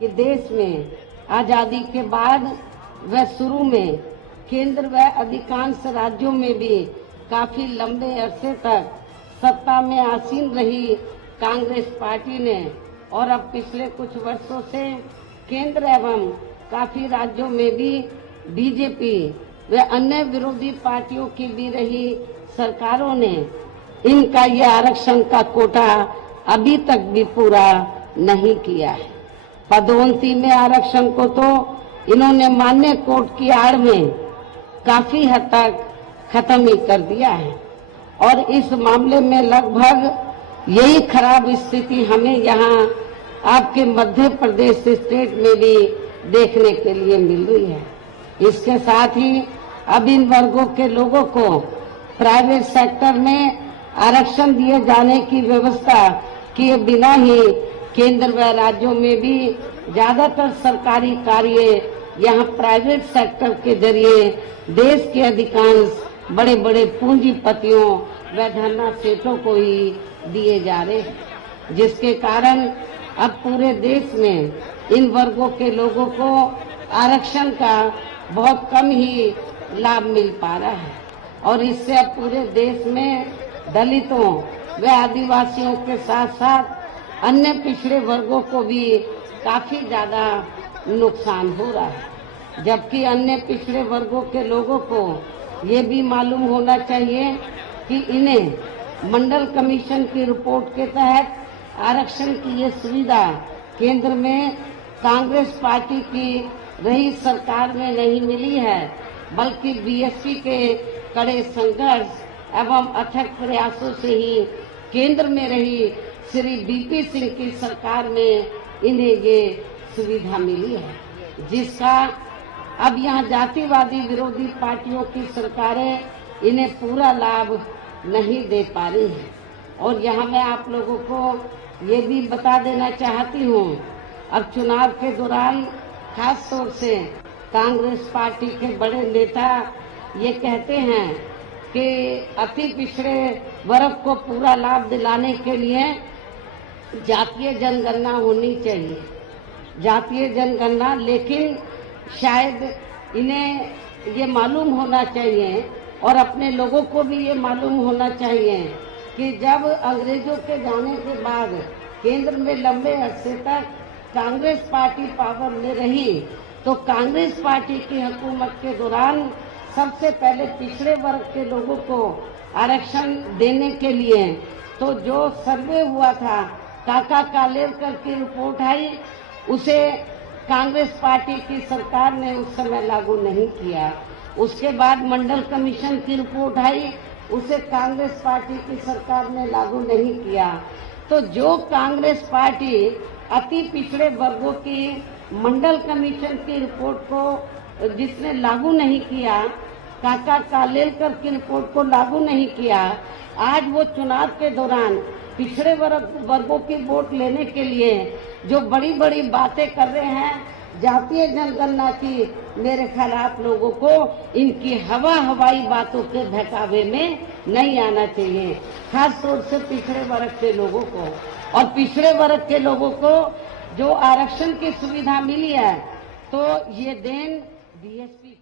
कि देश में आजादी के बाद व शुरू में केंद्र व अधिकांश राज्यों में भी काफी लंबे अरसे तक सत्ता में आसीन रही कांग्रेस पार्टी ने और अब पिछले कुछ वर्षों से केंद्र एवं काफी राज्यों में भी बीजेपी व अन्य विरोधी पार्टियों की भी रही सरकारों ने इनका यह आरक्षण का कोटा अभी तक भी पूरा नहीं किया है। पदोन्नति में आरक्षण को तो इन्होंने मान्य कोर्ट की आड़ में काफी हद तक खत्म ही कर दिया है और इस मामले में लगभग यही खराब स्थिति हमें यहाँ आपके मध्य प्रदेश स्टेट में भी देखने के लिए मिल रही है। इसके साथ ही अब इन वर्गों के लोगों को प्राइवेट सेक्टर में आरक्षण दिए जाने की व्यवस्था किए बिना ही केंद्र व राज्यों में भी ज्यादातर सरकारी कार्य यहाँ प्राइवेट सेक्टर के जरिए देश के अधिकांश बड़े बड़े पूंजीपतियों व धरना सेठों को ही दिए जा रहे हैं, जिसके कारण अब पूरे देश में इन वर्गों के लोगों को आरक्षण का बहुत कम ही लाभ मिल पा रहा है और इससे अब पूरे देश में दलितों व आदिवासियों के साथ साथ अन्य पिछड़े वर्गों को भी काफी ज्यादा नुकसान हो रहा है। जबकि अन्य पिछड़े वर्गों के लोगों को ये भी मालूम होना चाहिए कि इन्हें मंडल कमीशन की रिपोर्ट के तहत आरक्षण की ये सुविधा केंद्र में कांग्रेस पार्टी की रही सरकार में नहीं मिली है, बल्कि बीएसपी के कड़े संघर्ष एवं अथक प्रयासों से ही केंद्र में रही श्री बीपी सिंह की सरकार में इन्हें ये सुविधा मिली है, जिसका अब यहाँ जातिवादी विरोधी पार्टियों की सरकारें इन्हें पूरा लाभ नहीं दे पा रही हैं। और यहाँ मैं आप लोगों को ये भी बता देना चाहती हूँ, अब चुनाव के दौरान खास तौर से कांग्रेस पार्टी के बड़े नेता ये कहते हैं कि अति पिछड़े वर्ग को पूरा लाभ दिलाने के लिए जातीय जनगणना होनी चाहिए, जातीय जनगणना। लेकिन शायद इन्हें ये मालूम होना चाहिए और अपने लोगों को भी ये मालूम होना चाहिए कि जब अंग्रेजों के जाने के बाद केंद्र में लंबे अरसे तक कांग्रेस पार्टी पावर में रही तो कांग्रेस पार्टी की हुकूमत के दौरान सबसे पहले पिछड़े वर्ग के लोगों को आरक्षण देने के लिए तो जो सर्वे हुआ था काका कालेलकर की रिपोर्ट आई, उसे कांग्रेस पार्टी की सरकार ने उस समय लागू नहीं किया। उसके बाद मंडल कमीशन की रिपोर्ट आई, उसे कांग्रेस पार्टी की सरकार ने लागू नहीं किया। तो जो कांग्रेस पार्टी अति पिछड़े वर्गों की मंडल कमीशन की रिपोर्ट को जिसने लागू नहीं किया, काका कालेलकर की रिपोर्ट को लागू नहीं किया, आज वो चुनाव के दौरान पिछड़े वर्गों की वोट लेने के लिए जो बड़ी बड़ी बातें कर रहे हैं जातीय जनगणना की, मेरे ख्याल आप लोगों को इनकी हवाई बातों के बहकावे में नहीं आना चाहिए, खास तौर से पिछड़े वर्ग के लोगों को। और पिछड़े वर्ग के लोगों को जो आरक्षण की सुविधा मिली है तो ये देन बीएसपी